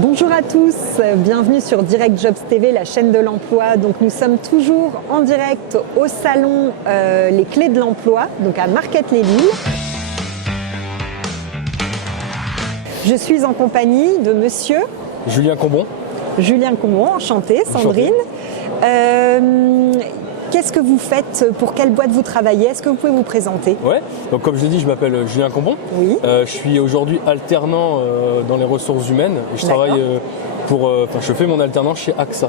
Bonjour à tous, bienvenue sur Direct Jobs TV, la chaîne de l'emploi. Donc nous sommes toujours en direct au salon Les Clés de l'Emploi, donc à Marquette-les-Lilles. Je suis en compagnie de monsieur Julien Combon. Julien Combon, enchanté, Sandrine. Qu'est-ce que vous faites? Pour quelle boîte vous travaillez? Est-ce que vous pouvez vous présenter? Ouais, donc comme je l'ai dit, je m'appelle Julien Combon. Oui. Je suis aujourd'hui alternant dans les ressources humaines et je travaille je fais mon alternance chez AXA.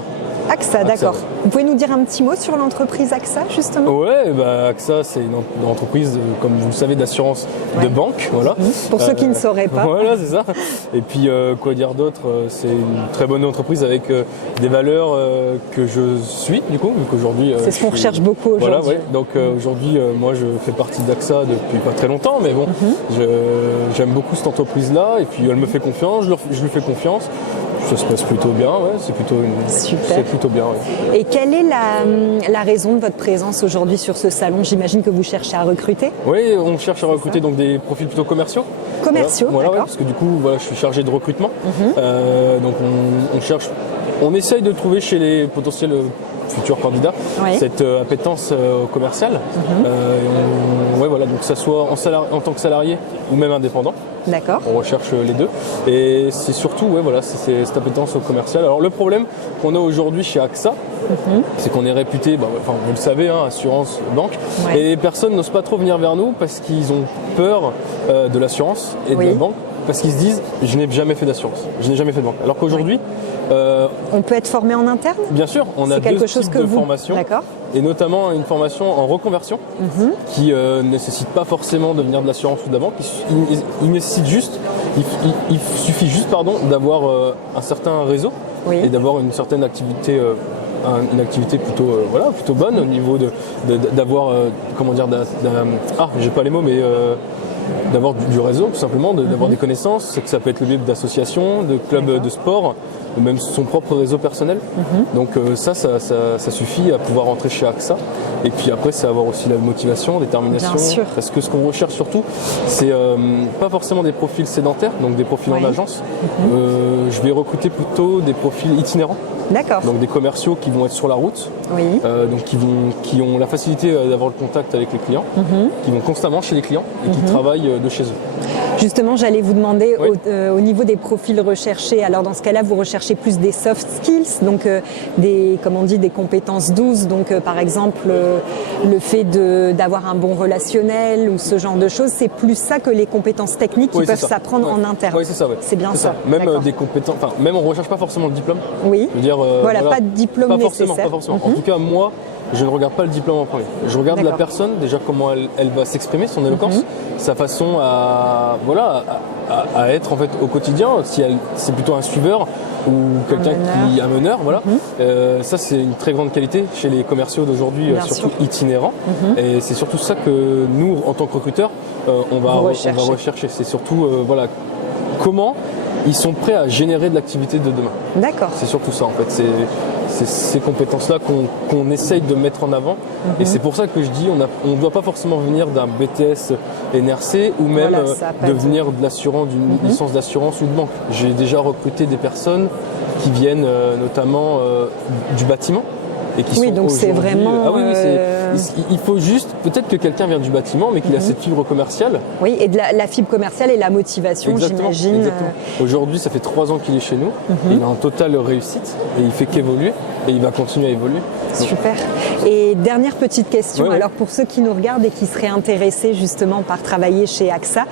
AXA, d'accord. Ouais. Vous pouvez nous dire un petit mot sur l'entreprise AXA, justement? Ouais, AXA, c'est une entreprise, comme vous le savez, d'assurance de banque. Voilà. Pour ceux qui ne sauraient pas. Voilà, c'est ça. Et puis, quoi dire d'autre? C'est une très bonne entreprise avec des valeurs que je suis, du coup. Donc aujourd'hui, c'est ce qu'on recherche beaucoup aujourd'hui. Voilà, ouais. Donc aujourd'hui, moi, je fais partie d'AXA depuis pas très longtemps, mais bon, j'aime beaucoup cette entreprise-là. Et puis, elle me fait confiance, je lui fais confiance. Ça se passe plutôt bien, ouais. C'est plutôt bien. Ouais. Et quelle est la raison de votre présence aujourd'hui sur ce salon? J'imagine que vous cherchez à recruter. Oui, on cherche à recruter donc des profils plutôt commerciaux. Commerciaux, voilà, d'accord. Ouais, parce que du coup, je suis chargé de recrutement. Donc on essaye de trouver chez les potentiels futurs candidats cette appétence commerciale. Donc que ça soit en tant que salarié ou même indépendant. D'accord. On recherche les deux. Et c'est surtout, c'est cette appétence au commercial. Alors le problème qu'on a aujourd'hui chez AXA, c'est qu'on est réputé, vous le savez, assurance, banque. Et les personnes n'osent pas trop venir vers nous parce qu'ils ont peur de l'assurance et de la banque. Parce qu'ils se disent, je n'ai jamais fait d'assurance, je n'ai jamais fait de banque. Alors qu'aujourd'hui... on peut être formé en interne? Bien sûr, on a deux types de formation. D'accord. Et notamment une formation en reconversion qui ne nécessite pas forcément de venir de l'assurance ou de la banque. Il suffit juste d'avoir un certain réseau et d'avoir une certaine activité. Une activité plutôt bonne au niveau d'avoir j'ai pas les mots, mais d'avoir du réseau tout simplement, d'avoir des connaissances. C'est que ça peut être le biais d'associations, de clubs de sport, ou même son propre réseau personnel. Donc ça suffit à pouvoir rentrer chez AXA. Et puis après, c'est avoir aussi la motivation, détermination. Bien sûr. Parce que ce qu'on recherche surtout, c'est pas forcément des profils sédentaires, donc des profils en agence. Je vais recruter plutôt des profils itinérants. D'accord. Donc des commerciaux qui vont être sur la route, donc qui ont la facilité d'avoir le contact avec les clients, qui vont constamment chez les clients et qui travaillent de chez eux. Justement, j'allais vous demander au niveau des profils recherchés, alors dans ce cas-là, vous recherchez plus des soft skills, donc des compétences douces, donc par exemple le fait d'avoir un bon relationnel ou ce genre de choses, c'est plus ça que les compétences techniques qui peuvent s'apprendre en interne. Oui, c'est ça. C'est bien ça. Même des compétences, même on ne recherche pas forcément le diplôme. Oui. Je veux dire, pas de diplôme nécessaire. Pas forcément. En tout cas, moi, je ne regarde pas le diplôme en premier. Je regarde la personne, déjà comment elle va s'exprimer, son éloquence, sa façon à être en fait au quotidien. Si c'est plutôt un suiveur ou quelqu'un qui est un meneur, ça c'est une très grande qualité chez les commerciaux d'aujourd'hui, surtout itinérants. Et c'est surtout ça que nous, en tant que recruteurs, on va rechercher. C'est surtout comment ils sont prêts à générer de l'activité de demain. D'accord. C'est surtout ça en fait. C'est ces compétences-là qu'on essaye de mettre en avant. Et c'est pour ça que je dis on ne doit pas forcément venir d'un BTS NRC ou même de venir de l'assurance, d'une licence d'assurance ou de banque. J'ai déjà recruté des personnes qui viennent notamment du bâtiment. Et qui donc c'est vraiment... il faut juste, peut-être que quelqu'un vient du bâtiment, mais qu'il a cette fibre commerciale. Oui, et de la fibre commerciale et la motivation, j'imagine. Exactement. Aujourd'hui, ça fait 3 ans qu'il est chez nous. Il a en totale réussite et il fait qu'évoluer et il va continuer à évoluer. Super. Et dernière petite question, alors pour ceux qui nous regardent et qui seraient intéressés justement par travailler chez AXA,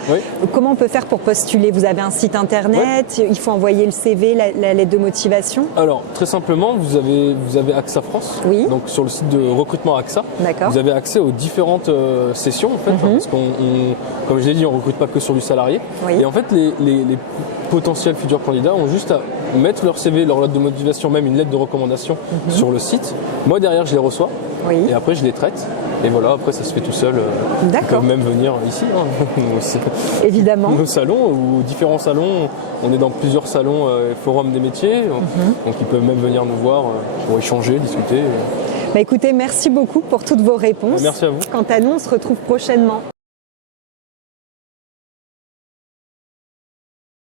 comment on peut faire pour postuler? Vous avez un site internet, il faut envoyer le CV, la lettre de motivation? Alors très simplement, vous avez AXA France. Donc sur le site de recrutement AXA, vous avez accès aux différentes sessions en fait, parce comme je l'ai dit, on ne recrute pas que sur du salarié. Et en fait, les potentiels futurs candidats ont juste à mettre leur CV, leur lettre de motivation, même une lettre de recommandation sur le site. Moi derrière, je les reçois et après je les traite. Et voilà, après ça se fait tout seul. Ils peuvent même venir ici, évidemment. Nos salons ou différents salons. On est dans plusieurs salons, forums des métiers, donc ils peuvent même venir nous voir pour échanger, discuter. Écoutez, merci beaucoup pour toutes vos réponses. Merci à vous. Quant à nous, on se retrouve prochainement.